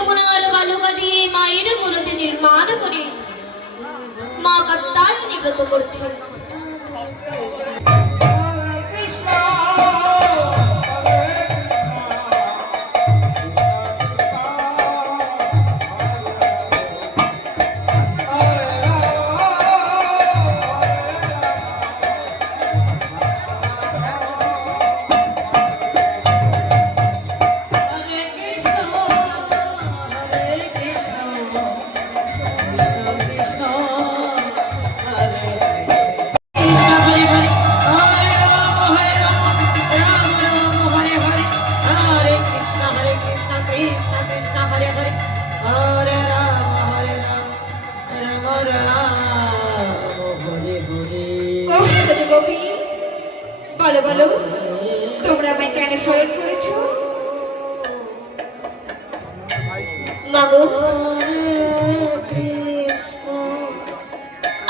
যমুনার বালুকা দিয়ে মায়ের মূর্তি নির্মাণ করে মা কাত্যায়নী ব্রত করছেন। বলো বলো, তোমরা আমায় কেন স্মরণ করেছো? মাগো,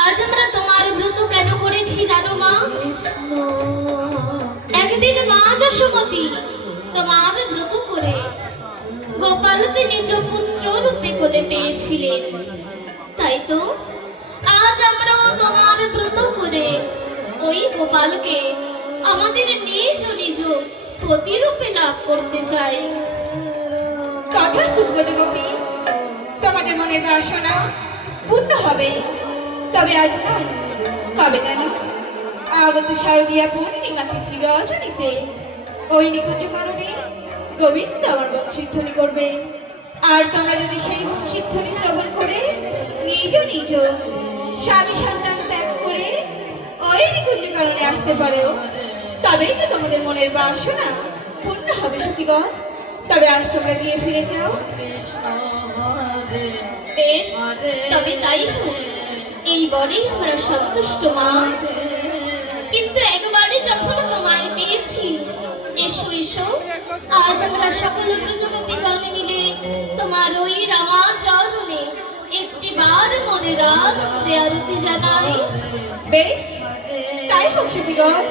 আজ আমরা তোমার ব্রত কেন করেছি জানো মা? একদিন মা যশোমতী তোমার ব্রত করে গোপালকে নিজ পুত্র রূপে কোলে পেয়েছিলেন। তাই তো আজ আমরা তোমার ব্রত করে ওই গোপালকে আমাদের নিজ নিজ প্রতিরূপে লাভ করতে চাই। কথা শুনবো গোপী, তোমাদের মনের বাসনা পূর্ণ হবে, তবে আজ নয়, কবে জানো? আগত শারদীয়া পূর্ণিমা তিথি রজনীতে ওই নিকুঞ্জ কারণে গোবিন্দ আমার বংশীধ্বনি করবে। আর তোমরা যদি সেই বংশীধ্বনি শ্রবণ করে নিজ নিজ স্বামী সন্তান ত্যাগ করে ওই নিকুঞ্জ কারণে আসতে পারো, তবেই তো তোমাদের মনের বাসনা পূর্ণ হবে সখীগণ। তবে আজ তোমরা গিয়ে ফিরে যাও। বেশ, তবে তাই হোক, এই বরেই আমরা সন্তুষ্ট মা। কিন্তু একবারে যখন তোমায় পেয়েছি, এসো এসো, আজ আমরা সকল ব্রজগোপীগণ মিলে তোমার ওই রামাচরণে একটিবার মনের আনন্দে আরতি জানাই। বেশ, তাই হোক সখীগণ।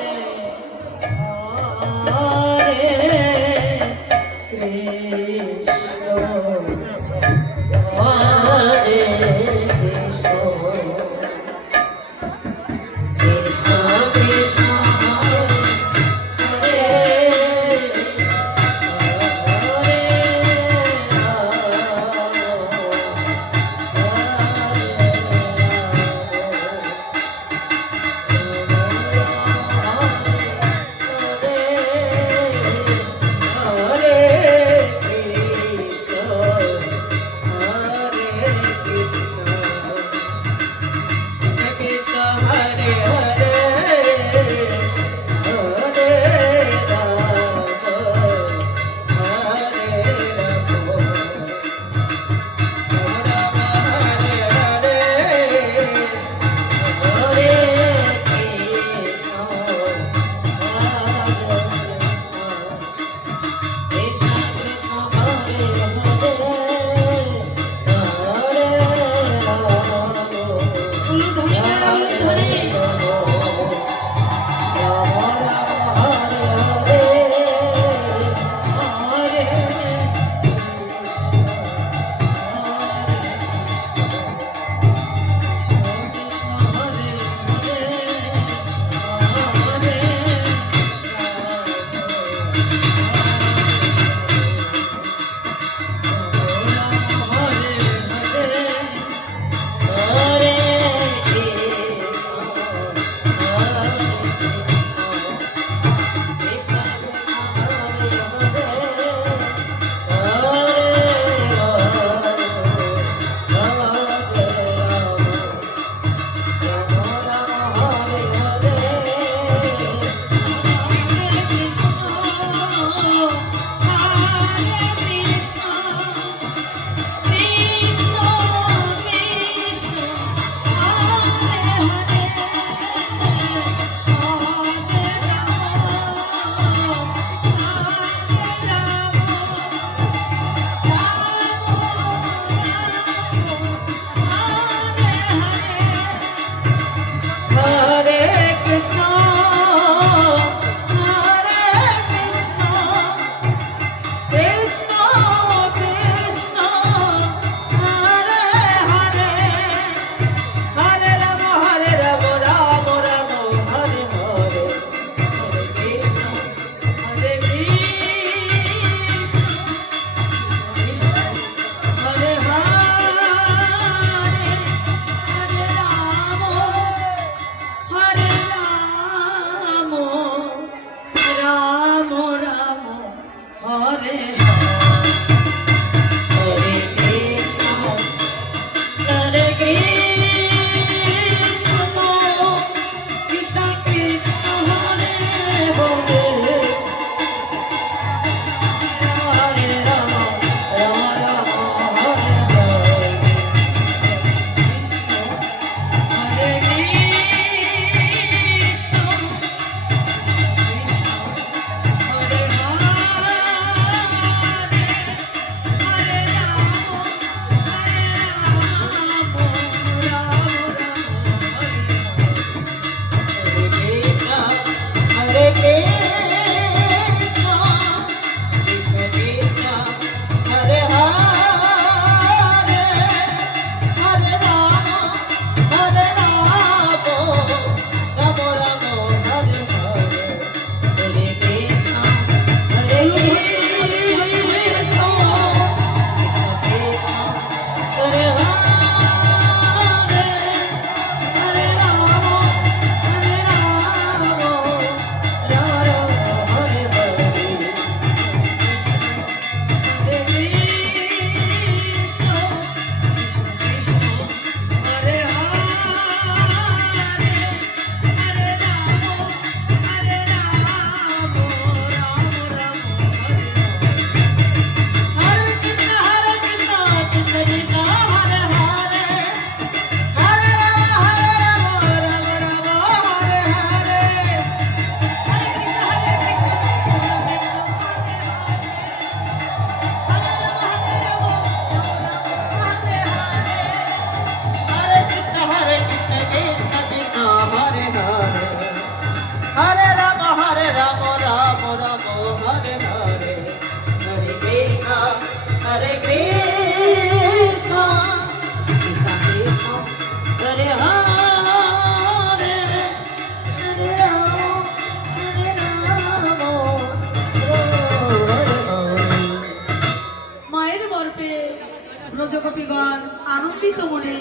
ব্রজগোপীগণ আনন্দিত মনে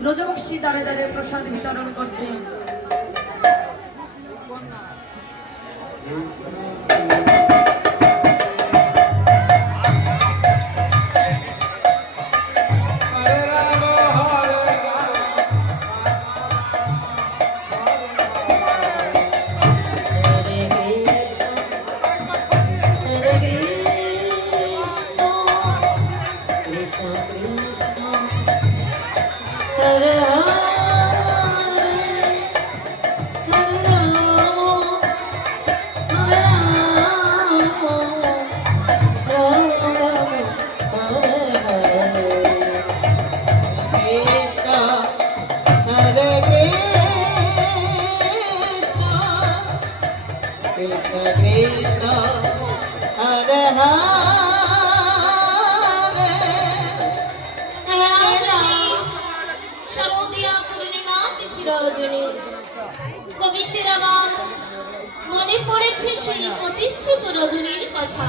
ব্রজবংশী দ্বারে দ্বারে প্রসাদ বিতরণ করছে। শারদীয়া পূর্ণিমা তিথি রজনী কবিত্বের আমার মনে পড়েছে সেই প্রতিশ্রুত রজনীর কথা।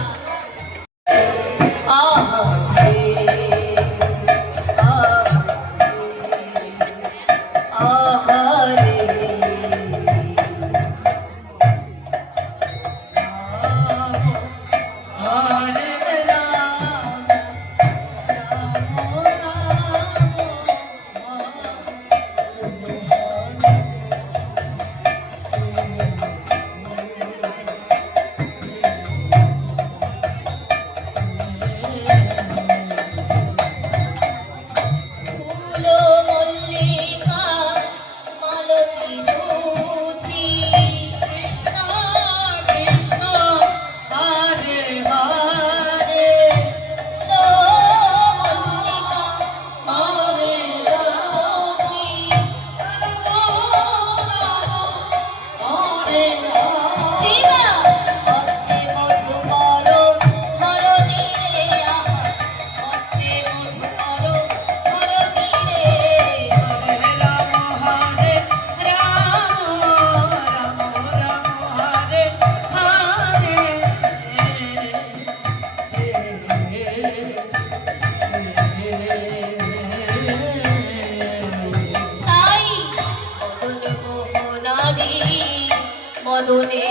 মদনে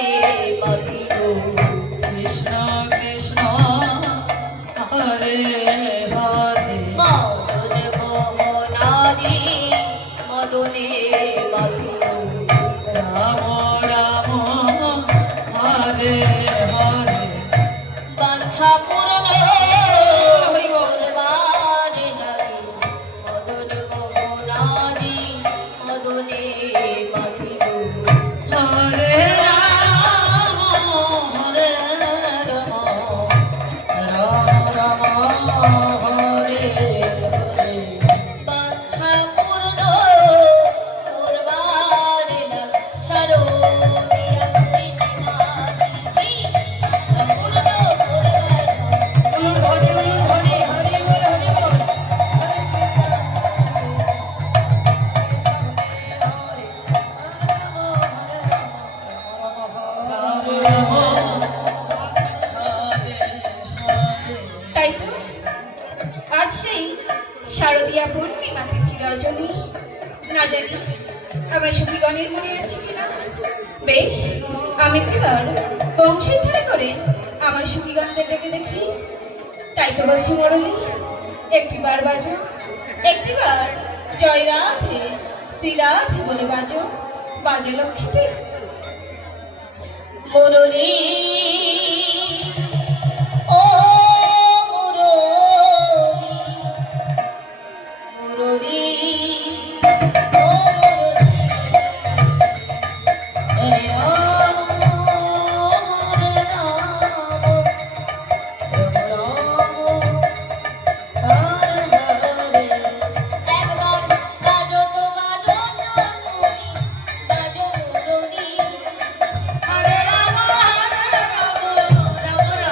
বাঁধিল কৃষ্ণ কৃষ্ণ হরে হরে মদন মোহনাদি মদনে বাঁধিল রাম রাম হরে হরে বাঞ্ছা পূরণে করবারে লাগে মদন মোহনাদি মদনে বাঁধিল হরে রাম হরে রাম রাম রাম হরে হরে বাঞ্ছা পূর্ণ করবারে লাগে শারদীয়া পূর্ণিমা তিথি পূর্ণ করবারে হরে হরে হরে হরে বল তাই তো আজ সেই শারদীয়া পূর্ণিমা তিথি রজনী, না জানি আমার সখীগণের মনে আছে কিনা। বেশ, আমি এবার বংশী ধারে করে আমার সখীগণদের ডেকে দেখি। তাই তো বলছি মুরলী, একটিবার বাজো, একটিবার জয় রাধে শ্রী রাধে বলে বাজো, বাজো লক্ষ্মীটি। মুরলী ও মুরলী মুরলী ও মুরলী হরে রাম হরে রাম রাম রাম হরে হরে একবার বাজো তো বাজো মুরলী বাজো মুরলী হরে রাম রাম রাম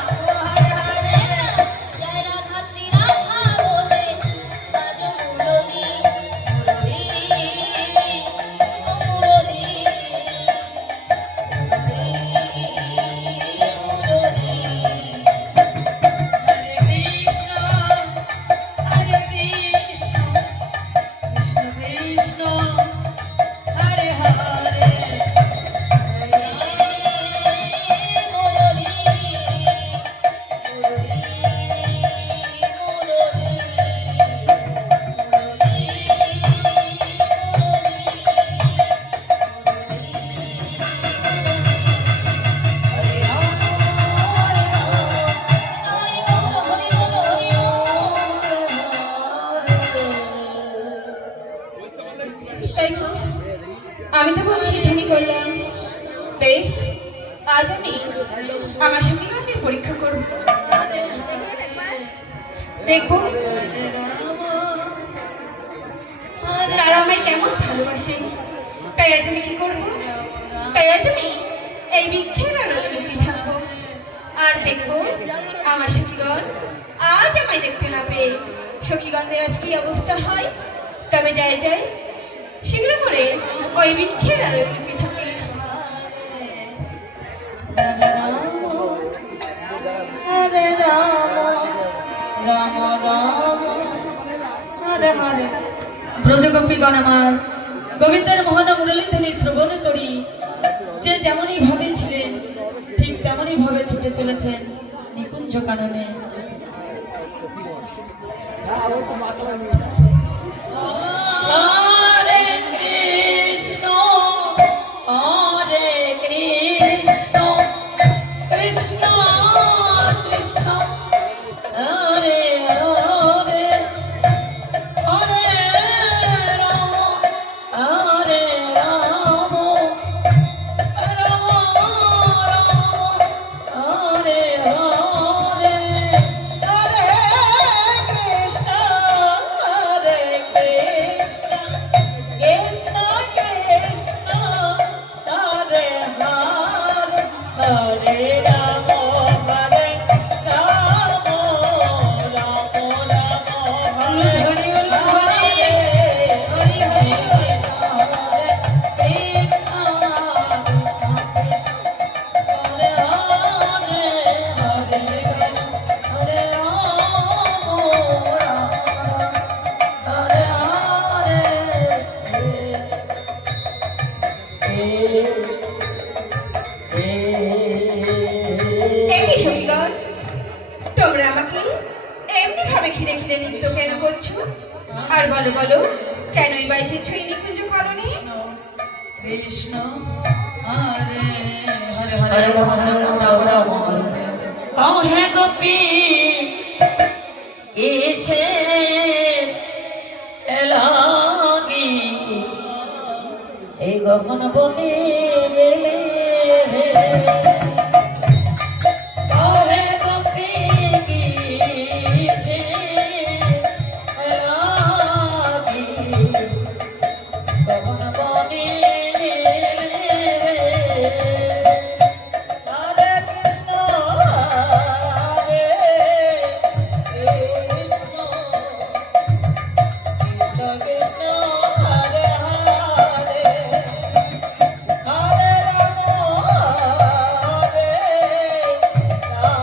তাই তো, আমি তো সিদ্ধান্ত করলাম, বেশ আজ আমি আমার সঙ্গীগণদের পরীক্ষা করব, দেখবো তারা আমায় কেমন ভালোবাসে। তাই আজ আমি কি করবো, তাই আজ আমি এই বৃক্ষের আড়ালে লুকিয়ে থাকবো আর দেখবো আমার সখীগণ আজ আমায় দেখতে না পেয়ে সখীগণদের আজ কি অবস্থা হয়। তবে যাই যাই শীঘ্র করে ওই বৃক্ষের আড়ালে লুকিয়ে থাকি। হরে রাম রাম রাম হরে হরে। ব্রজগোপীগণ আমার গোবিন্দের মোহন মুরলীধ্বনি শ্রবণ করি যে যেমনই ভাবে ছিলেন ঠিক তেমনই ভাবে ছুটে চলেছেন নিকুঞ্জ কাননে। হরে কৃষ্ণ হরে কৃষ্ণ কৃষ্ণ কৃষ্ণ হরে হরে হরে রাম হরে রাম রাম রাম হরে হরে হরে কৃষ্ণ হরে কৃষ্ণ কৃষ্ণ কৃষ্ণ হরে হরে হরে রাম হরে রাম রাম রাম হরে এই কি সখীগণ, তোমরা আমাকে এমনি ভাবে ঘিরে ঘিরে নৃত্য কেন করছো? আর বলো বলো কেনই বা এসেছো এই নিকুঞ্জ কাননে? কৃষ্ণ হরে হরে হরে হরে রাম রাম হরে কহে গোপী কিসে লাগি এই গগন বনে এলে কহে গোপী কিসে লাগি গগন বনে হরে কৃষ্ণ হরে কৃষ্ণ কৃষ্ণ কৃষ্ণ হরে হরে হরে রাম হরে রাম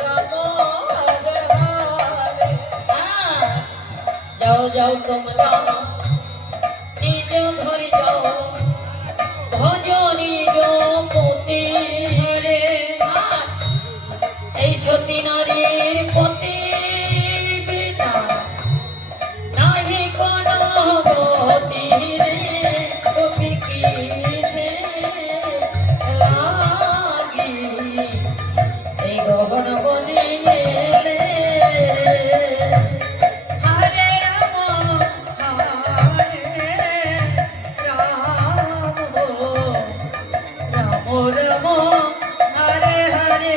রাম হরে হরে। যাও যাও তোমরা নিজ ধরি যাও ভজ নিজ পতি এই সতী নারীর পতি বিনা নাহি কোন গতি রে কবি কিসে লাগি এই গগন বনে এলে হরে রাম হরে রাম রাম রাম হরে হরে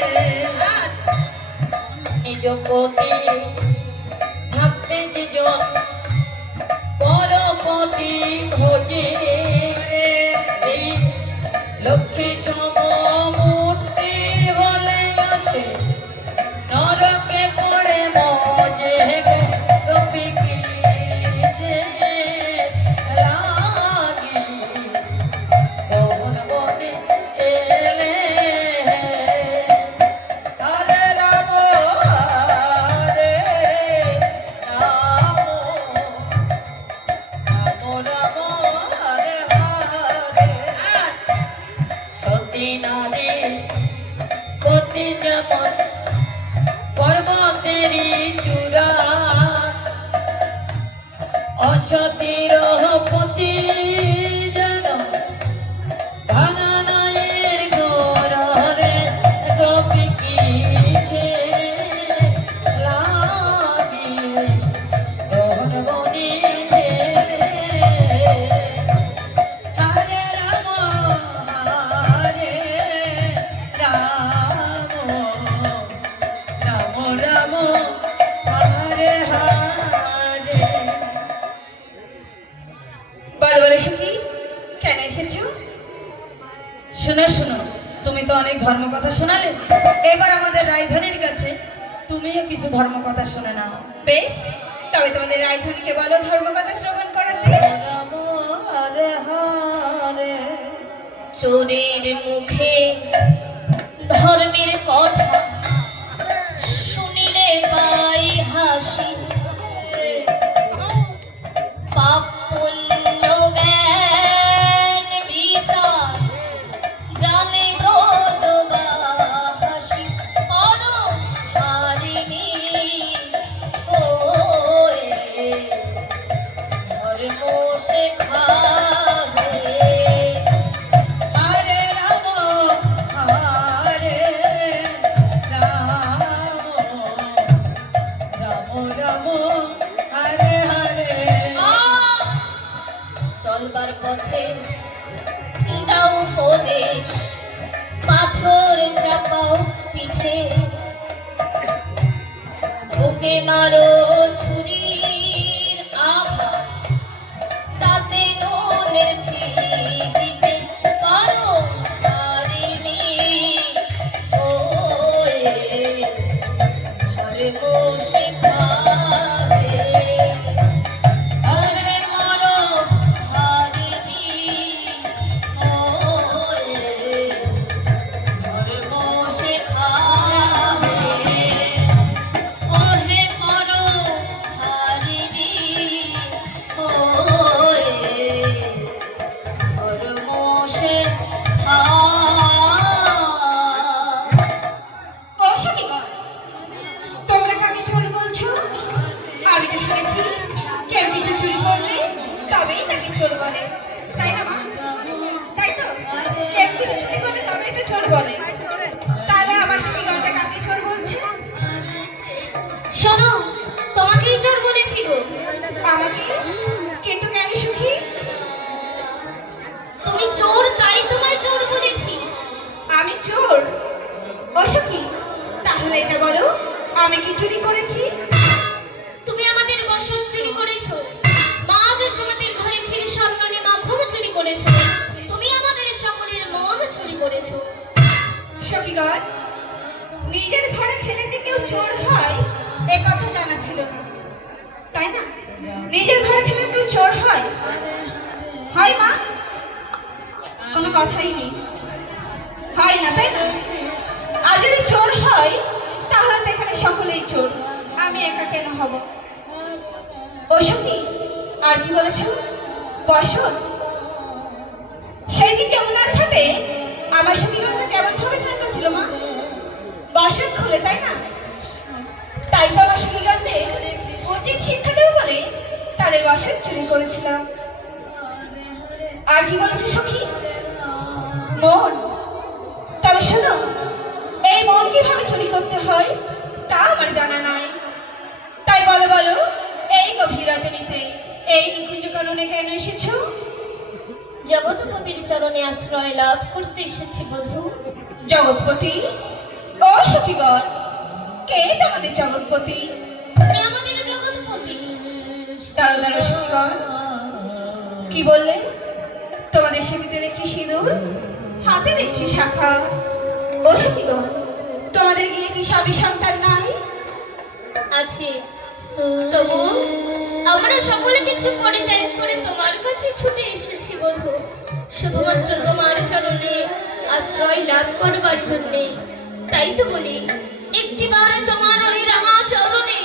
নিজ পতি থাকতে যেজন পরপতি খোঁজে এই লক্ষ্মী সমমূর্তি হলে আসে নরকে পড়ে মজে কবি কিসে লাগি গগন বনে এলে হরে রাম হরে রাম রাম রাম হরে হরে সতী নারী পতি যেমন পর্বতেরই চূড়া অসতীর পতি যেন ভাঙা নায়ের গোরে গোপী কিসে লাগি গগন বনে রাম হরে হরে। বলো বলো সখী, কেন এসেছো? শোনো শোনো, তুমি তো অনেক ধর্ম কথা শোনালে, এবার আমাদের রাজধানীর কাছে তুমিও কিছু ধর্ম কথা শুনে নাও। বেশ, তবে তোমাদের রাজধানীকে বলো ধর্মকথা শ্রবণ করাতে। চোরের মুখে ধর্মের কথা শুনিলে পাই হাসি, পাপ পুণ্য জ্ঞান বিচার জানে ব্রজবাসী, পরম হারিণী হয়ে ধর্ম শেখাবে। হরে রাম হরে রাম, রাম রাম হরে হরে। চলবার পথে দাও উপদেশ, পাথর চাপাও পিঠে, বুকে মারো ছুরির আঘাত, তাতে নুনের ছিটে করো হারিণী হয়ে ধর্ম শেখাবে। হরে মরো হারিণী হয়ে ধর্ম শেখাবে। ওহে মরো হারিণী হয়ে ধর্ম শেখাবে। ও সখীগণ, তোমরা কাকে চোর বলছো? আমি তো শুনেছি কেউ কিছু চুরি করলে তবেই তাকে চোর বলে, তাই না মা? তাই তো, কেউ কিছু চুরি করলে তবেই তো চোর বলে। তাহলে আমার সখীগণটা কাকে চোর বলছে? শোনো, তোমাকেই চোর বলেছি গো। আমাকে? কিন্তু কেন সখী? তুমি চোর তাই তোমায় চোর বলেছি। আমি চোর? ও সখী, তাহলে এটা বলো, আমি কি চুরি করেছি? তুমি আমাদের বসত চুরি করেছো, মা যশোমতির ঘরে ক্ষীর স্বর্ণনে মাখনও চুরি করেছো, তুমি আমাদের সকলের মন চুরি করেছো। সখীগণ, নিজের ঘরে খেলে যে কেউ চোর হয় এ কথা জানা ছিল না, তাই না? নিজের ঘরে খেলে কেউ চোর হয়? হয় মা? কোনো কথাই নেই, হয় না, তাই না? আর যদি চোর হয় তাহলে তো এখানে সকলেই চোর, আমি একা কেন হব? ও সখী, আর কি বলেছ? বসন? সেই দিন যমুনার ঘাটে আমার সখীগণরা কেমন ভাবে স্নান করছিল মা? বাসন খুলে, তাই না? তাই তো আমার সখীগণদের উচিত শিক্ষা দেব বলে তাদের বাসন চুরি করেছিলাম। আর কি বলেছে সখী? মন? তবে শোনো, এই মন কিভাবে চুরি করতে হয় তা আমার জানা নাই। তাই বলো বলো, এই গভীর রজনীতে এই নিকুঞ্জ কাননে কেন এসেছো? জগৎপতির চরণে আশ্রয় লাভ করতে এসেছি বধূ। জগৎপতি? ও সখীগণ, কে তোমাদের জগৎপতি? তুমি আমাদের জগৎপতি। দাঁড়ো দাঁড়ো সখীগণ, কি বললে? তোমাদের সেবিতে দেখছি সিঁদুর, হাতে দেখছি শাখা। ও সখীগণ, তোমাদের গিয়ে কি স্বামী সন্তান নাই? আছে, তবু আমরা সকলে কিছু পরিত্যাগ করে তোমার কাছে ছুটে এসেছি বধূ, শুধুমাত্র তোমার চরণে আশ্রয় লাভ করবার জন্যে। তাই তো বলি, একটিবার তোমার ওই রাঙা চরণে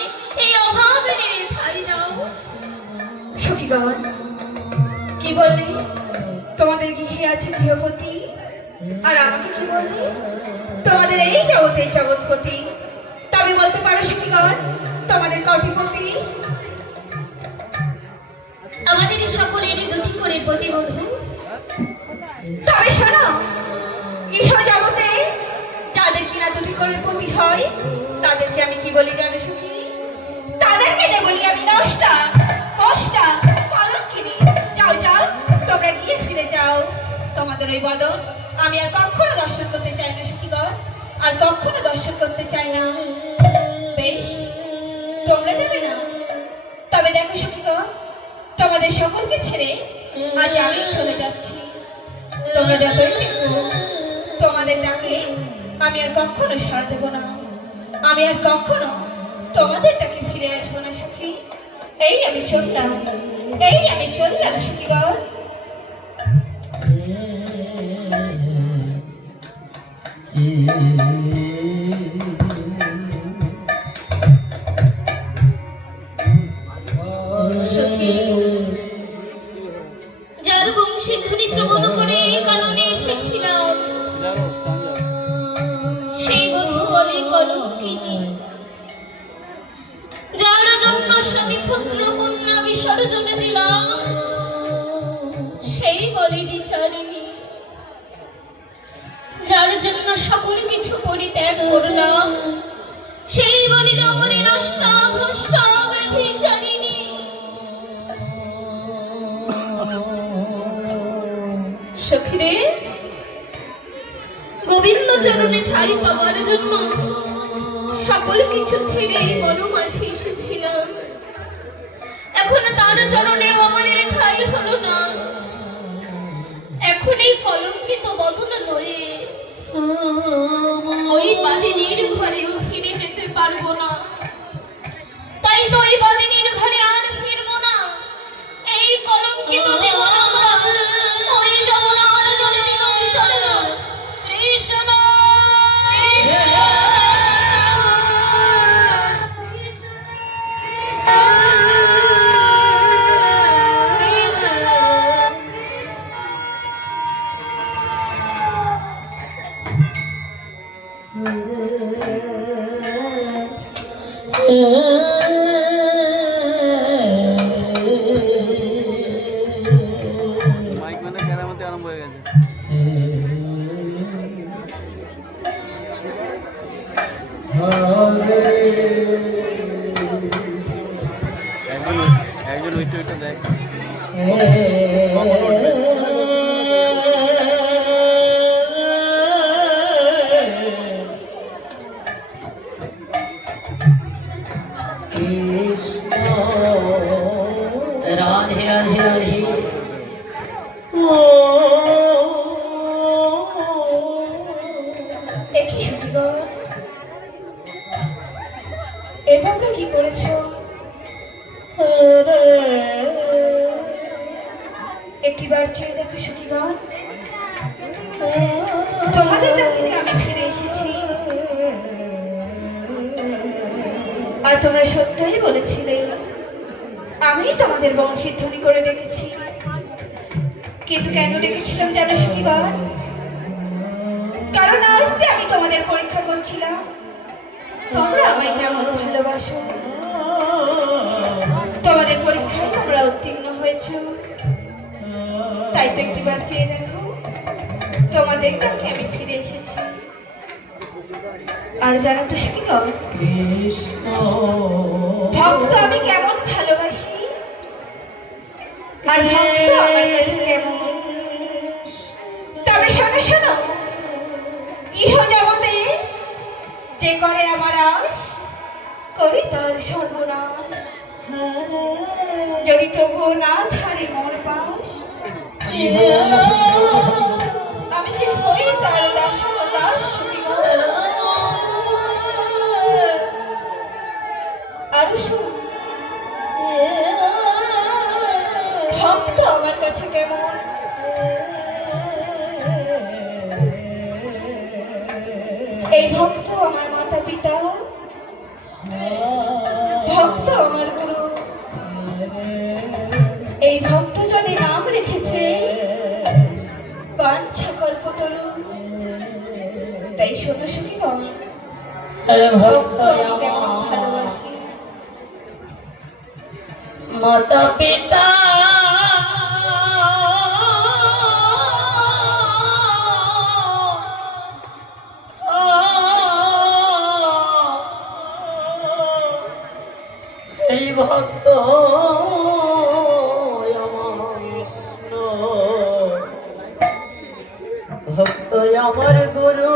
এই অভাবের ঠাই দাও। সখীগণ, কি বললে? তোমাদের গৃহে আছে গৃহপতি, আর আমাকে কি বললে? তোমাদের এই জগতের জগৎপতি। তবে বলতে পারো সখীগণ, তোমাদের কটিপতি? আমাদের সকলের দুটি করে প্রতিবধূ। তবে শোনো, ইহ জগতে যাদের কিনা দুটি করে পতি হয় তাদেরকে আমি কি বলি জানো সখী? তাদেরকে যে বলি আমি নষ্টা, কষ্টা, কলঙ্কিনী। যাও যাও, তোমরা গিয়ে ফিরে যাও। তোমাদের ওই বদন আমি আর কখনো দর্শন করতে চাই না সখীগণ, আর কখনো দর্শন করতে চাই না। বেশ, আর কখনো সাড়া দেব না, আমি আর কখনো তোমাদের ডাকে ফিরে আসবো না সখী। এই আমি চললাম, এই আমি চললাম সখীগণ। সখী, যার বংশী ধ্বনি শ্রবণ করে এই কারণে এসেছিলাম, সেই বধূ বলে কলঙ্কিনী, যার জন্য স্বামী পুত্র কন্যা বিসর্জনে দিলাম, সেই বলে দ্বিচারিণী, যার জন্য সকল কিছু পরিত্যাগ করলাম, সেই বলিল মনে নষ্ট ভ্রষ্ট ব্যভিচারিণী। সখীরে, গোবিন্দ চরণে ঠাই পাওয়ার জন্য সকল কিছু ছেড়ে মনো মাঝে এসেছিলাম, এখন তার চরণেও আমাদের ঠাই হলো না। এখন এই কলঙ্কিত বদন লয়ে ওই বাদিনীর ঘরেও ফিরে যেতে পারবো না। তাই তো ওই বাদিনীর ঘরে আর ফিরবো না। এই কলঙ্কিত জীবন আমরা ওই যমুনার জলে দিব বিসর্জন। কৃষ্ণ মাইক মানে কেরামতি আরম্ভ হয়ে গেছে। একজন ওইটা দেখ। রাধে রাধে রাধে। দেখি সখীগণ, এ তোমরা কি করেছো? একটিবার চেয়ে দেখো সখীগণ, তোমাদের ডাকে আমি ফিরে এসেছি। আর তোমরা সত্যই বলেছিলে আমি তোমাদের বংশীর ধ্বনি করে রেখেছি, কিন্তু কেন রেখেছিলাম জানো সখীগণ? কারণ আজ যে আমি তোমাদের পরীক্ষা করছিলাম তোমরা আমায় কেমন ভালোবাসো। তোমাদের পরীক্ষায় তোমরা উত্তীর্ণ হয়েছ, তাই তো একটিবার চেয়ে দেখো, তোমাদের ডাকে আমি ফিরে এসেছি। আর জানো তো সখীগণ, ভক্ত আমি কেমন ভালোবাসি, আর ভক্ত আমার কাছে কেমন। তবে শোনো শোনো, ইহ জগতে যে করে আমার আশ, করি তার সর্বনাশ। যদি তবুও না ছাড়ে মোর পাশ, আমি যে হই তার দাস দাস সখীগণ। আরো শোনো, ভক্ত আমার কাছে কেমন। এই ভক্ত আমার মাতা পিতা, ভক্ত আমার গুরু, এই ভক্ত জনে নাম রেখেছে বাঞ্ছা কল্পতরু। তাই শোনো সখীগণ, ভক্ত আমি কেমন ভালোবাসি। মাতা পিতা এই ভক্ত ভক্ত আমার গুরু।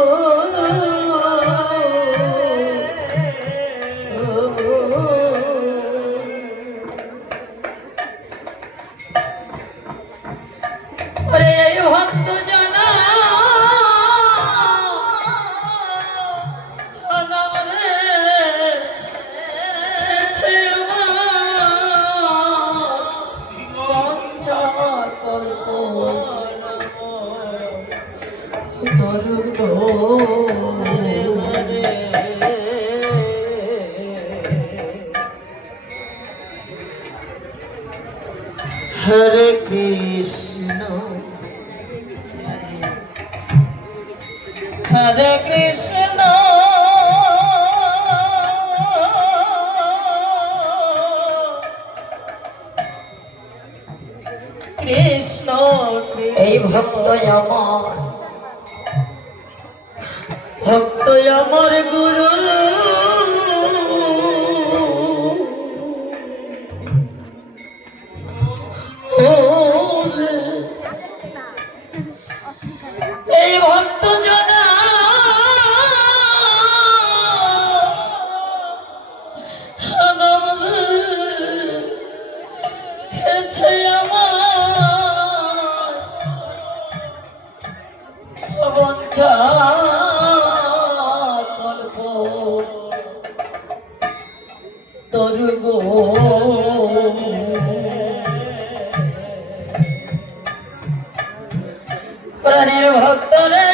এই ভক্ত জানা হরে কৃষ্ণ হরে কৃষ্ণ কৃষ্ণ এই ভক্ত আমার গুরু এই ভক্ত জনা খেছে আমার বঞ্চা কল্প তরুগো প্রাণের ভক্তরে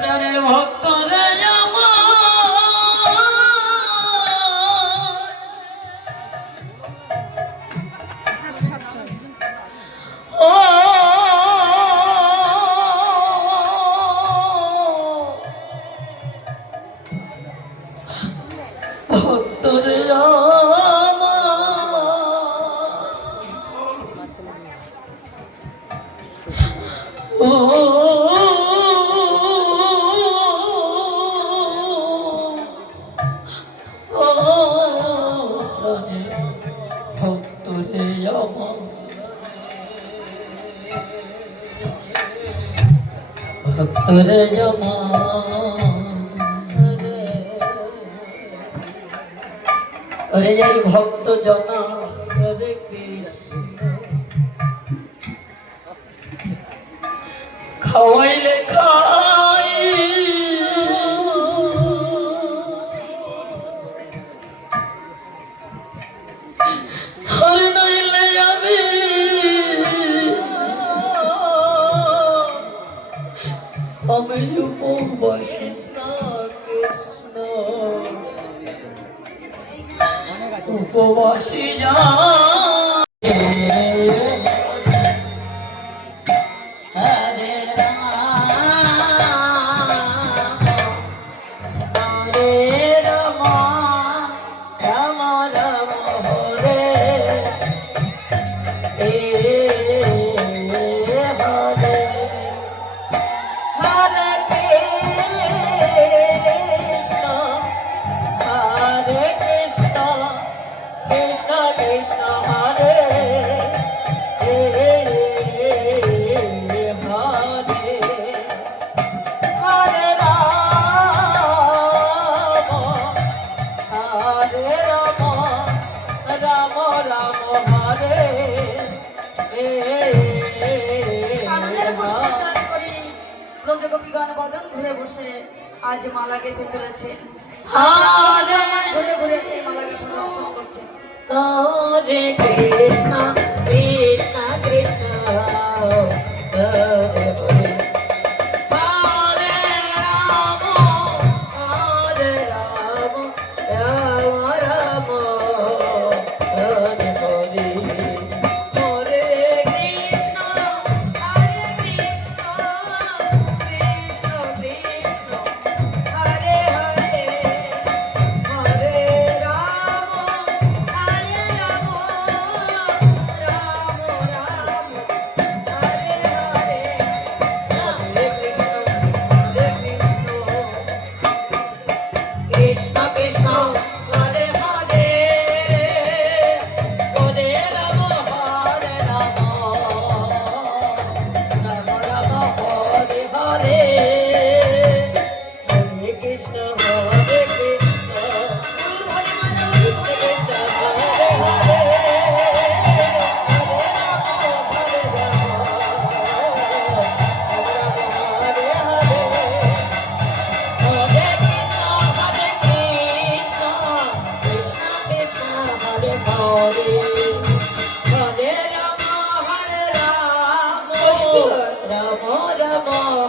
প্রাণের ভক্তরে ভক্তরে ভক্তরে ভক্তরে अरे जय भक्त जना हरे कृष्ण खावाइले खाई हर नइले आमी আমি উপবাসী কৃষ্ণ উপবাসী যা হরে রাম হরে রাম রাম রাম হরে হরে হরে কৃষ্ণ হরে কৃষ্ণ কৃষ্ণ কৃষ্ণ হরে হরে রাম রাম রাম হরে ব্রজগোপীগণ বদন ঘুরে বসে আজ মালা গেঁথে চলেছে হরে ঘুরে ঘুরে সেই মালা গেঁথে দর্শন করছে হরে কৃষ্ণ কৃষ্ণ কৃষ্ণ হরে হরে হরে রাম হরে রাম রাম রাম হরে হরে হরে কৃষ্ণ কৃষ্ণ কৃষ্ণ হরে হরে হরে রাম রাম রাম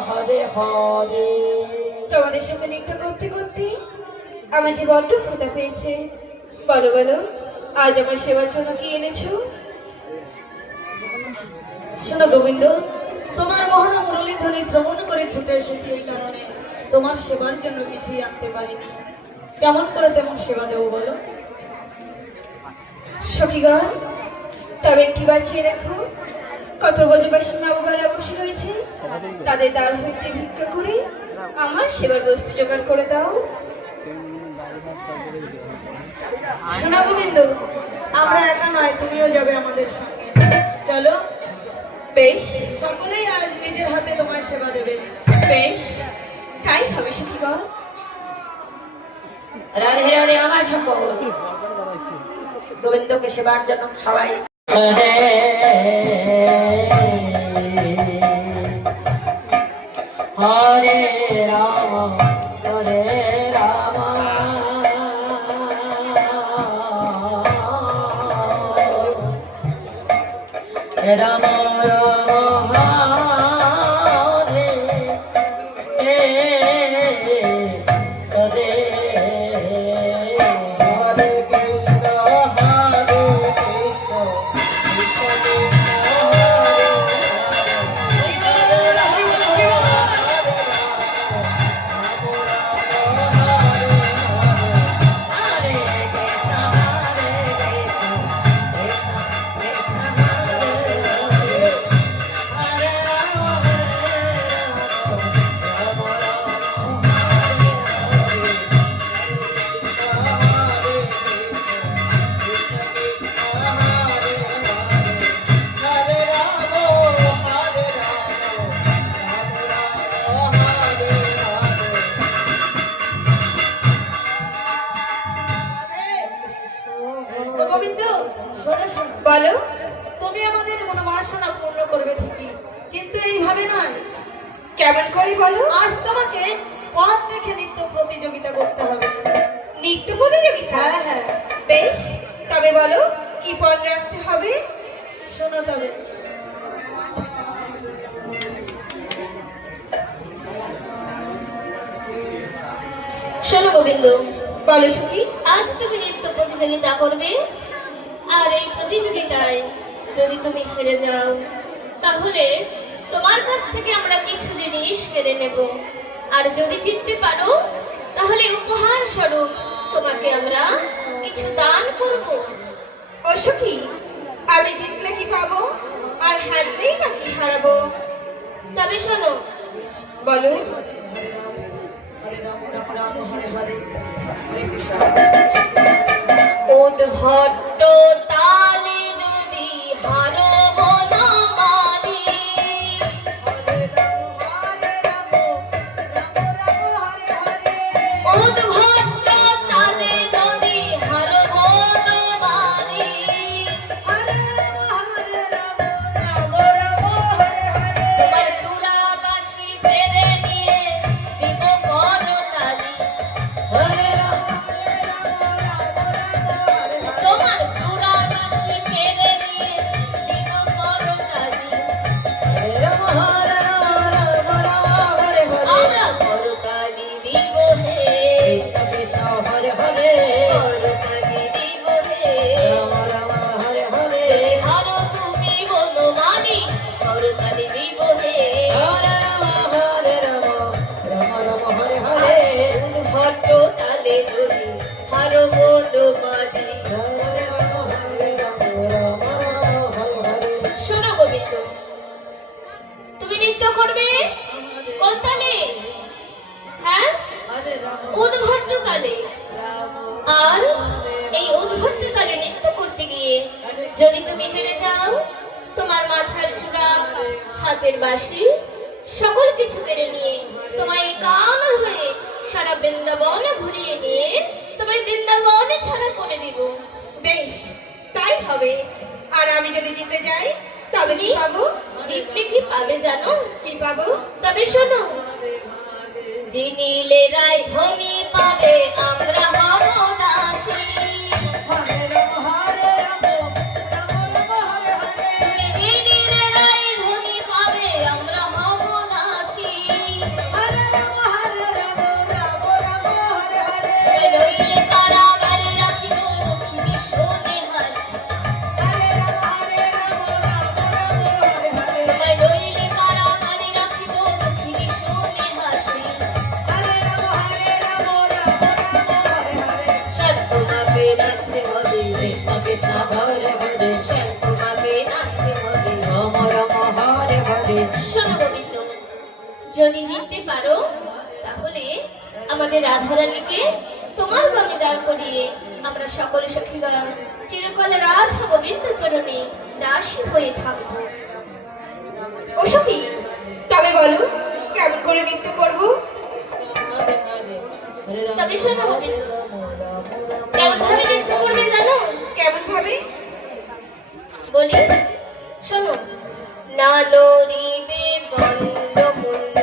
হরে হরে তোমাদের সাথে নৃত্য করতে করতে আমার যে বড্ড ক্ষুধা পেয়েছে। বলো বলো, আজ আমার সেবার জন্য কি এনেছো? শোনো গোবিন্দ, তোমার মহান মুরলীধ্বনি শ্রবণ করে ছুটে এসেছি, এই কারণে তোমার সেবার জন্য কিছুই আনতে পারিনি। কেমন করে তেমন সেবা দেবো বলো? সখীগণ, তবে একটি বাঁচিয়ে রাখো, কত বলিবাসী মা বাবারা বসে রয়েছে, তাদের দ্বার হইতে ভিক্ষা করে আমার সেবার বস্তু জোগাড় করে দাও। শোনো গোবিন্দ, আমরা একা নয়, তুমিও যাবে আমাদের সঙ্গে। চলো, বেশ সকলেই আজ নিজের হাতে তোমার সেবা দেবে। বেশ, তাই হবে সখীগণ। রাধে রাধে আমার সকল গোবিন্দকে সেবার জন্য সবাই হরে রাম হরে রাম রাম রাম হরে হরে হরে কৃষ্ণ হরে কৃষ্ণ কৃষ্ণ তো গোবিন্দ, শোনো শোনো, বলো, তুমি আমাদের মনোবাসনা পূর্ণ করবে ঠিকই, কিন্তু এইভাবে নয়। কেমন করে বলো? আজ তোমাকে পথ রেখে নৃত্য প্রতিযোগিতা করতে হবে। নৃত্য প্রতিযোগিতা? হ্যাঁ হ্যাঁ, বেশ, তবে বলো কি পণ রাখতে হবে? শোনো তবে। শোনো গোবিন্দ, বলো সখী। আজ তুমি নৃত্য প্রতিযোগিতা করবে, আর এই প্রতিযোগিতায় যদি তুমি হেরে যাও, তাহলে তোমার কাছ থেকে আমরা কিছু জিনিস কেড়ে নেব। আর যদি জিততে পারো, তাহলে উপহার স্বরূপ তোমাকে আমরা কিছু দান করব। ও সখী, আমি জিতলে কি পাবো, আর হারলেই বা কি হারাবো? তবে শোনো, বলো। হরে রাম রাম রাম হরে হরে হরে কৃষ্ণ। উদ্ভট্ট তালে যদি হারব না মানি, উদ্ভট্ট তালে যদি হারব না মানি, তোমার চূড়া বাঁশি ফেলে নিয়ে দিব করতালি। তোমার চূড়া বাঁশি ফেলে নিয়ে দিব করতালি। আমরা করতালি দিব হে, করতালি দিব হে। যদি হারো তুমি বলো মানি, করতালি দিব হে। উদ্ভট্ট তালে যদি হারো বলো মানি। শোনো গোবিন্দ, তুমি নৃত্য করবে কোন তালে? হ্যাঁ, উদ্ভট্ট তালে। আর এই উদ্ভট্ট তালে নৃত্য করতে গিয়ে যদি তুমি হেরে যাও, তোমার মাথার চূড়া, হাতের বাঁশি, সকল কিছু কেড়ে নিয়ে তোমায় কান ধরে সারা বৃন্দাবন ঘুরিয়ে নিয়ে তোমায় বৃন্দাবনে ছাড়া করে দিব। বেশ, তাই হবে। আর আমি যদি জিতে যাই, তবে কি পাবো? জিতলে কি পাবে জানো? কি পাবো? তবে শোনো, জিনিলে রায় ধনী পাবে, আমরা হব দাসী। তুমি জিনিলে রায় ধনী পাবে, আমরা হব দাসী। শোনো গোবিন্দ, যদি জিততে পারো তাহলে আমাদের রাধারানীকে তোমার বামে দাঁড় করিয়ে আমরা সকলে সখীগণ চিরকাল রাধা গোবিন্দ চরণে দাসী হয়ে থাকবো। ও সখী, তবে বলো কেমন করে নৃত্য করবো? তবে শোনো গোবিন্দ, কেমন ভাবে নৃত্য করবে জানো? কেমন ভাবে? বলি শোনো। না নড়িবে বন্ধ মুন্ড,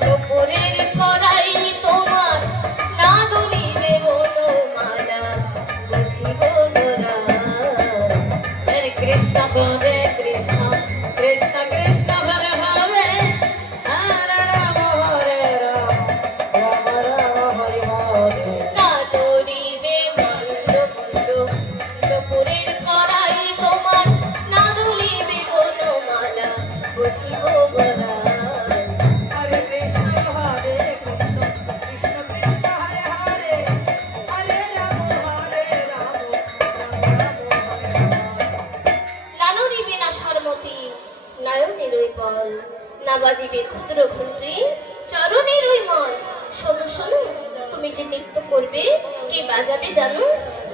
নুপুরের কড়াই তোমার, না দুলিবে বনমালা, বুঝিব গোরা। হরে কৃষ্ণ হরে কৃষ্ণ কৃষ্ণ কৃষ্ণ হরে হরে হরে রাম হরে রাম রাম রাম হরে হরে। না নড়িবে বন্ধ মুন্ড, নুপুরের কড়াই তোমার, না দুলিবে বনমালা, বুঝিব গোরা। হরে কৃষ্ণ হরে কৃষ্ণ কৃষ্ণ কৃষ্ণ হরে হরে হরে রাম হরে রাম রাম রাম হরে হরে। নানরিবে না সরমতি নয়নের ওই বল, না বাজিবে ক্ষুদ্র ঘন্টি চরণের ওই মন। শোনো শোনো, তুমি যে নৃত্য করবে কে বাজাবে জানো?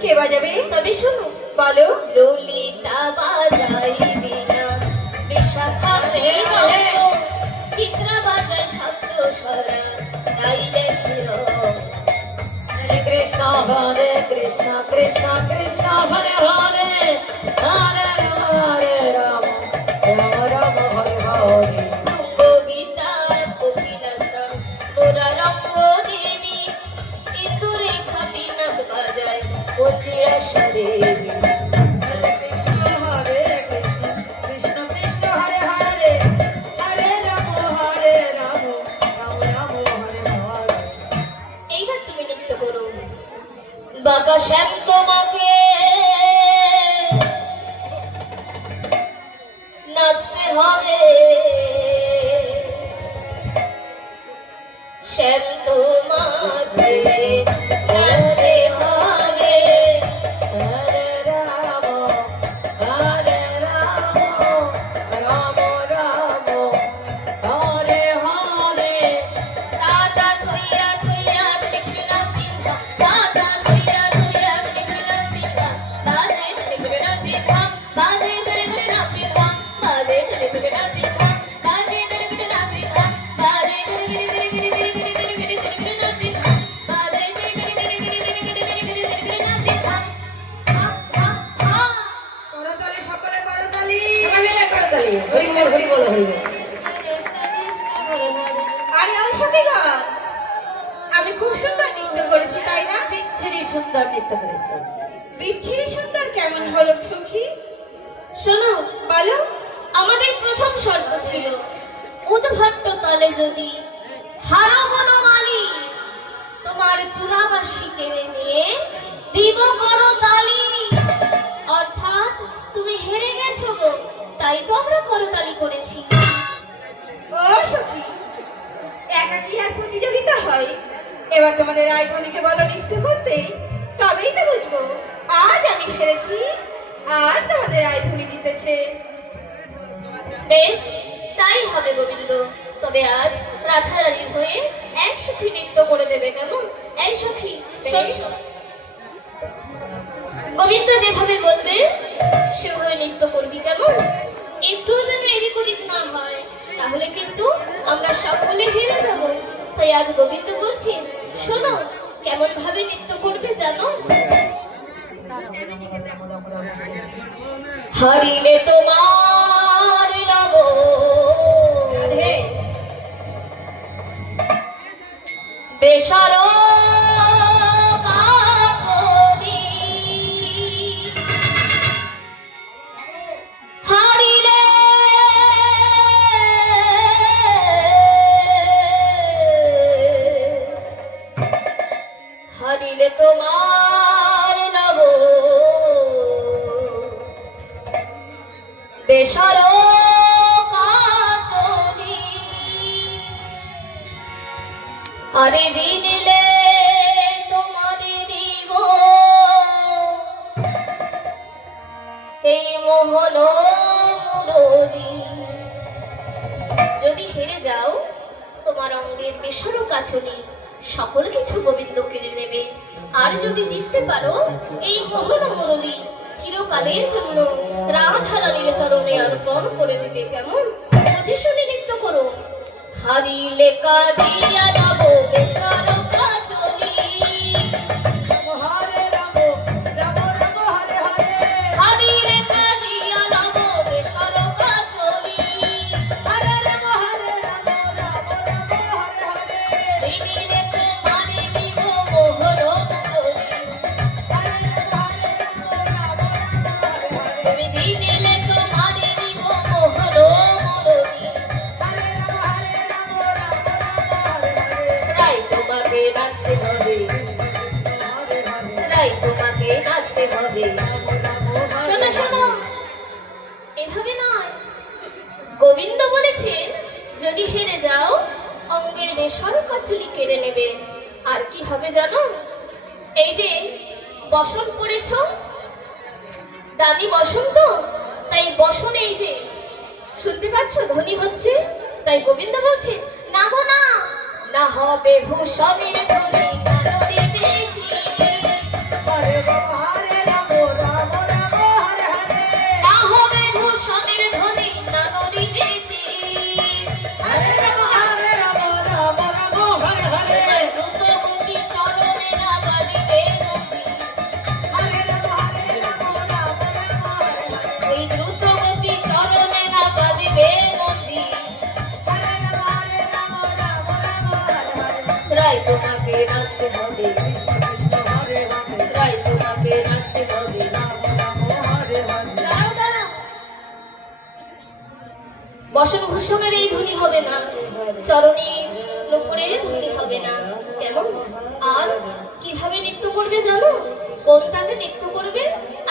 কে বাজাবে? তবে শোনো, বলো। ললিতা বাজাইবে না বিশাখা মৃদঙ্গ, চিত্রা বাজায় শব্দ স্বরা তাই দেখিও। হরে কৃষ্ণ হরে কৃষ্ণ কৃষ্ণ কৃষ্ণ হরে হরে হরে রাম হরে রাম রাম রাম হরে হরে। কবিতা কপিলতা তোরা রঙ্গ দেবী, কিন্তু রেখা বিনাক বাজায় অতিরা সদেবী। হরে কৃষ্ণ হরে কৃষ্ণ কৃষ্ণ কৃষ্ণ হরে হরে হরে রাম রাম রাম হরে হরে। এইবার তুমি নৃত্য করো। বাঁকা শ্যাম তোমাকে নাচতে হবে, শ্যাম তোমাকে নাচতে হবে। হরে রাম হরে রাম রাম রাম হরে হরে। দাদা থইয়া থইয়া টিকনা পিঠা, দাদা থইয়া থইয়া টিকনা পিঠা, বাজে টিকনা পিঠা, বাজে টিকনা পিঠা, বাজে টিকনা পিঠা, বাজে টিকনা পিঠা, বাজে টিকনা পিঠা, বাজে টিকনা পিঠা। করতালি সকলে করতালি। সবাই মিলে করতালি। হরি বল হরি বল হরি বল। আরে ওই সখীগণ, আমি খুব সুন্দর নৃত্য করেছি তাই না? বিচ্ছিরি সুন্দর নৃত্য করেছে। বিচ্ছিরি সুন্দর কেমন হলো সখী? শোনো, বলো। আমাদের প্রথম শর্ত ছিল উদ্ভট্ট তলে যদি হারো বনমালী, তোমার চূড়াবাসী টেনে নিয়ে দিব করো তালি। অর্থাৎ তুমি হেরে গেছো গো, তাই তো আমরা করতালি করেছি। ও সখী, একা কি আর প্রতিযোগিতা হয়? এবার তোমাদের রায়ধনীকে বলো নৃত্য করতে, তবেই তো বুঝবো আজ আমি হেরেছি আর তোমাদের রায়ধনী জিতেছে। বেশ, তাই হবে গোবিন্দ। তবে আজ রাধারানীর হয়ে এক সখী নৃত্য করে দেবে কেমন? এই সখী শোন। বেশ। গোবিন্দ যেভাবে বলবে সেভাবে নৃত্য করবি কেমন? একটু যেন এদিক ওদিক না হয়, তাহলে কিন্তু আমরা সকলে হেরে যাব। তাই আজ গোবিন্দ বলছেন, শোনো কেমন ভাবে নৃত্য করবে জানো? হারিলে তোমার নব বেসারো কাছরি, হারিলে হারিলে তোমার নব বেসারো কাছরি, আরে জিনিলে তোমারে দিব এই মোহন মুরলি। অঙ্গের বেসরো কাছনি সকল কিছু গোবিন্দ কেড়ে নেবে। আর যদি জিততে পারো এই মোহন মুরলী চিরকালের জন্য রাধারানীর চরণে অর্পণ করে দিবে। কেমন? বুঝে শুনে নৃত্য করো। হারিলে কাঁদিয়া যাব বেসরো কাছনি, হরে রাম রাম রাম হরে হরে হারিলে কাঁদিয়া যাব বেসরো কাছনি, হরে রাম রাম রাম হরে হরে দিদিলে তোমারে দিব মোহন মুরলী, হরে রাম রাম রাম হরে হরে তুমি দিদিলে তোমারে দিব মোহন মুরলী। হরে রাম হরে হরে রাই তোমাকে নাচতে হবে, হরে হরে রাই তোমাকে নাচতে হবে। শোনো শোনো, এভাবে নয়। গোবিন্দ বলেছেন যদি হেরে যাও অঙ্গের বেসরো কাচুলি কেড়ে নেবে। আর কি হবে জানো? এই যে বসন পড়েছ, দামি বসন তো, তাই বসন এই যে শুনতে পাচ্ছ ধ্বনি হচ্ছে, তাই গোবিন্দ বলছে না গো না, না হবে ভূষণের ধ্বনি না নদীতে ঝিল। হরে রাম রাম রাম হরে হরে না হবে ভূষণের ধ্বনি না নদীতে ঝিল। হরে রাম রাম হরে হরে দ্রুত গতি চরণে না বাজিবে নদী। হরে রাম রাম হরে হরে ওই দ্রুত গতি চরণে না বাজিবে নদী। হরে রাম রাম হরে হরে রাই তোমাকে নাচতে হবে, হরে হরে রাই তোমাকে নাচতে হবে। হরে হরে দাঁড়াও দাঁড়াও, বসন ভূষণের এই ধ্বনি হবে না, চরণী নুপুরের ধ্বনি হবে না। কেমন? আর কিভাবে নৃত্য করবে জানো? কোন তালে নৃত্য করবে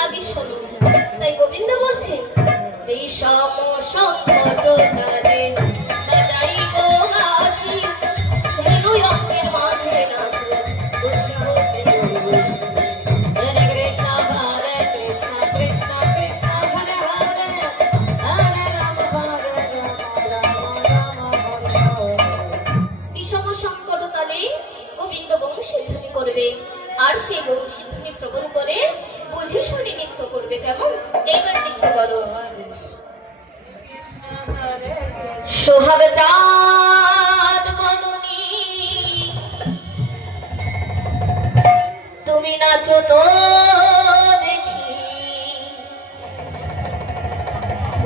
আগে শোনো। তাই গোবিন্দ বলছে বিষম সংকট তারে যাই গো হাসি, ধেনু অঙ্গের মাঝে নাচো হরে কৃষ্ণ হরে কৃষ্ণ কৃষ্ণ কৃষ্ণ হরে হরে হরে রাম রাম হরে বিষম সংকট তালে গোবিন্দ বংশী ধ্বনি করবে। আর সেই বংশী ধ্বনি শ্রবণ করে বুঝে শুনে নৃত্য করবে। কেমন? এইবার নৃত্য করো। সোহাগ চাঁদ মননি তুমি নাচো তো দেখি,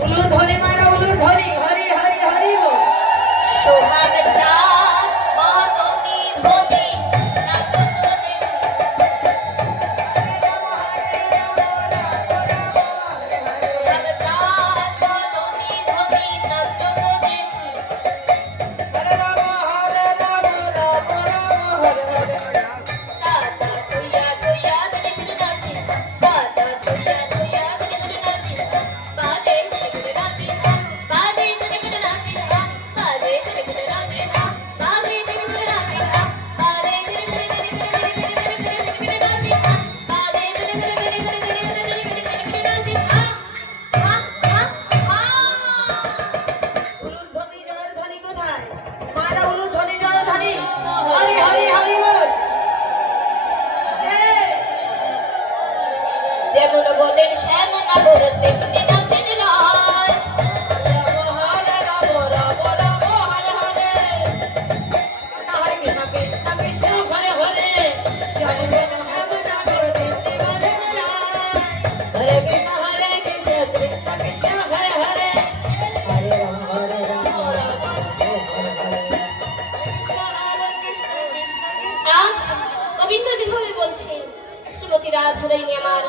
উলুর ধ্বনি মারা উলুর ধ্বনি হরি হরি হরি বল সোহাগ চাঁদ মননি ধ্বনি নাচো তো দেখি। হরে রাম রাম হরে হরে সোহাগ চাঁদ মননি ধ্বনি নাচো তো দেখি। হরে রাম রাম হরে হরে দাদা তুইয়া তুইয়া দেখে নাচি, দাদা তুইয়া তুইয়া দেখে নাচি, বাদে দেখে নাচি, বাদে দেখে নাচি, বাদে দেখে নাচি, বাদে দেখে নাচি, বাদে দেখে নাচি, বাদে দেখে নাচি। উলুর ধ্বনি জয়ের ধ্বনি কোথায় মারা উলুর ধ্বনি জয়ের ধ্বনি হরি হরি হরি বল হরে যেমন বলেন শ্যামনগর তেমনি নাচেন রায়। হরে রাম রাম হরে হরে হরে কৃষ্ণ কৃষ্ণ কৃষ্ণ হরে হরে হরে রাম নাগর দেবী বলে হরে কৃষ্ণ কৃষ্ণ কৃষ্ণ হরে হরে হরে রাম আজ গোবিন্দ যেভাবে বলছেন শ্রীমতী রাধারানী আমার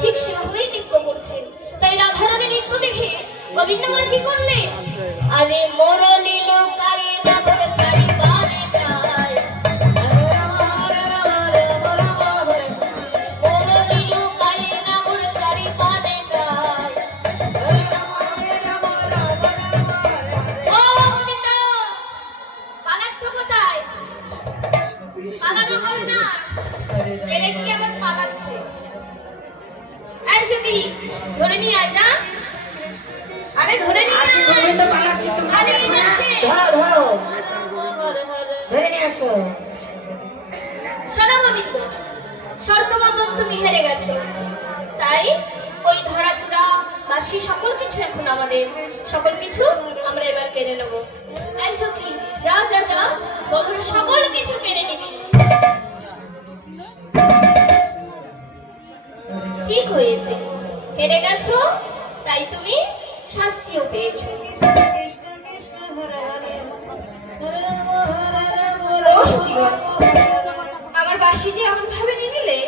ঠিক সেভাবেই নৃত্য করছেন। তাই রাধারানী নৃত্য দেখে গোবিন্দ আমার কি করলেন? আরে মোরলি লোকারে নগর চারি পানে যায়, মোরলি লোকারে নগর চারি পানে যায়। হরে রাম রাম হরে ও গোবিন্দ, পালাচ্ছ কোথায়? পালানো হবে না, এরা কি আবার পালাচ্ছে? এই সখী, ধরে নিয়ে আয় যা। আরে ধরে নিয়ে আয়। গোবিন্দ পালাচ্ছে, তুমি আরে না এসো শোনো গোবিন্দ, শর্ত মতন তুমি হেরে গেছো, তাই ওই ধরাচূড়া বাসি সকল কিছু এখন আমাদের, সকল কিছু আমরা এবার কেড়ে নেবো। এই সখী, যা যা যা, বধুর সকল কিছু কেড়ে নিবি। ঠিক হয়েছে, হেরে গেছো, তাই তুমি শাস্তিও পেয়েছো। ও সখীগণ, আমার বাসি যে এমন ভাবে নিয়ে নিলে,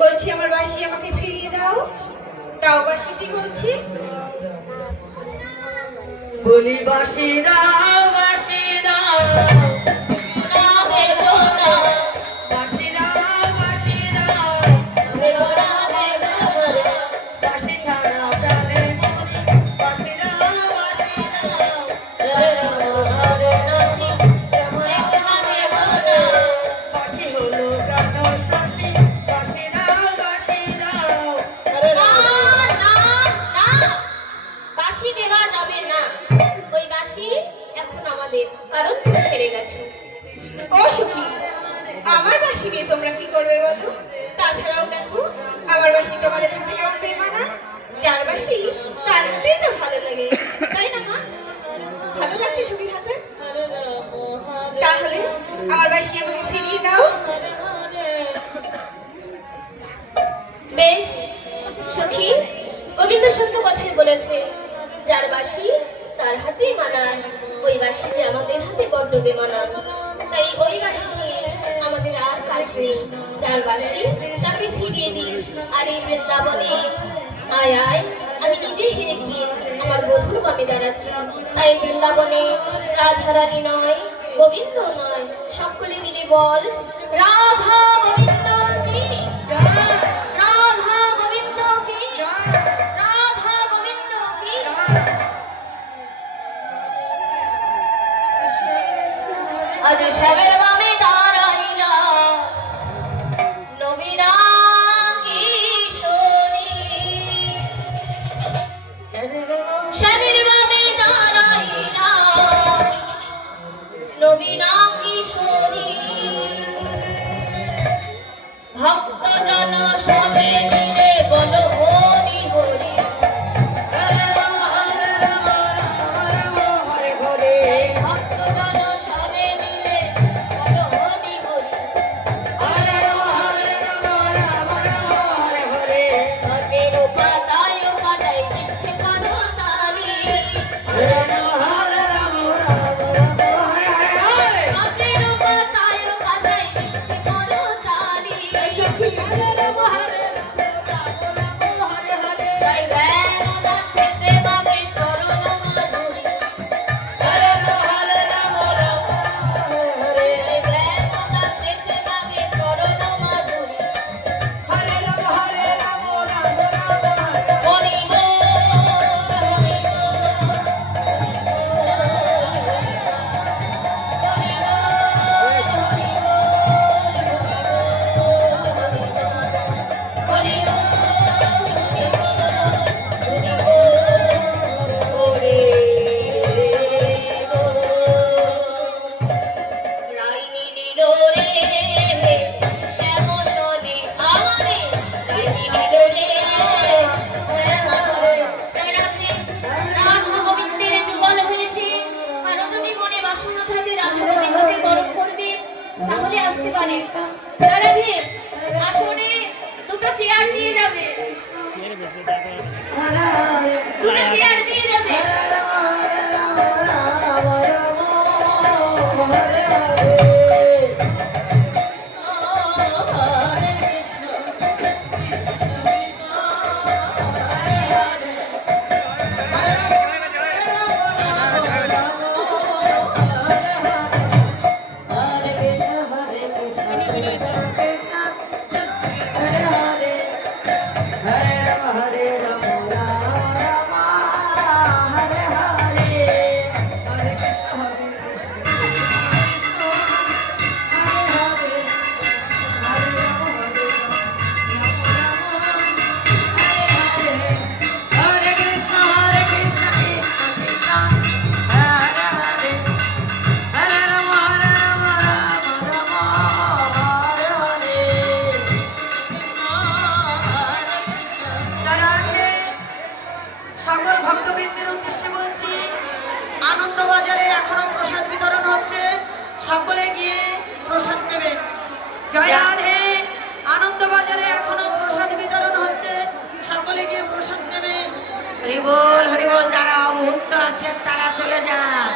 বলছি আমার বাসি আমাকে ফিরিয়ে দাও। দাও বাসিটি বলছি। বলি বাসি দাও বাসি দাও না দেবো না, বাসি দাও বাসি দাও দেবো না, দেবো না। বাসি ছাড়া প্রাণে বাসি দাও বাসি দাও হরে নাসি বাসি হলো গান শাসি বাসি দাও বাসি দাও না, না, না, বাঁশি দেওয়া যাবে না। ওই বাঁশি এখন আমাদের, কারণ তুমি হেরে গেছো। ও সখী, আমার বাসি নিয়ে তোমরা কি করবে বলো? তাছাড়াও দেখো, আমার বাসি তোমাদের হাতে কেমন বেমানা। যার বাসি তার হাতেই তো ভালো লাগে, তাই না মা? ভালো লাগছে সখীর হাতে? তাহলে আমার বাসি আমাকে ফিরিয়ে দাও। বেশ সখী, গোবিন্দ সত্য কথাই বলেছে, যার বাঁশি তার হাতেই মানায়। ওই বাঁশি যে আমাদের হাতে বড্ড বেমানান, তাই ওই বাঁশি নিয়ে আমাদের আর কাজ নেই। যার বাঁশি তাকে ফিরিয়ে দিন। আর এই বৃন্দাবনে আয় আয়, আমি নিজে হেরে গিয়ে আমার বধূর বামে দাঁড়াচ্ছি। তাই বৃন্দাবনে রাধারানী নয়, গোবিন্দ নয়, সকলে মিলে বল রাধা গোবিন্দ কি জয়, রাধা গোবিন্দ কি জয়, রাধা গোবিন্দ কি জয়। আজ শ্যামের বামে দাঁড়াইলা নবীনা কিশোরী, শ্যামের বামে দাঁড়াইলা নবীনা কিশোরী, ভক্ত জন সবে মিলে বল হরি হরি, ভক্ত জন সবে মিলে বল হরি হরি, ঘটের পাতায় পাতায় দিচ্ছে কানো তালি, ঘটের পাতায় পাতায় দিচ্ছে কানো তালি, তাই জ্ঞান দাসেতে বাবে চরণ মাধুরী, তাই জ্ঞান দাসেতে বাবে চরণ মাধুরী, হরি বল, হরি বল, হরি বল। তাহলে আসতে পারে রাধে, আসনে দুটো চেয়ার দিয়ে যাবে, দুটো চেয়ার দিয়ে যাবে। বাজারে এখনো প্রসাদ বিতরণ হচ্ছে, সকলে গিয়ে প্রসাদ নেবেন। জয় রাধে। আনন্দ বাজারে এখনো প্রসাদ বিতরণ হচ্ছে, সকলে গিয়ে প্রসাদ নেবেন। হরিবল, যারা অভুক্ত আছেন তারা চলে যান।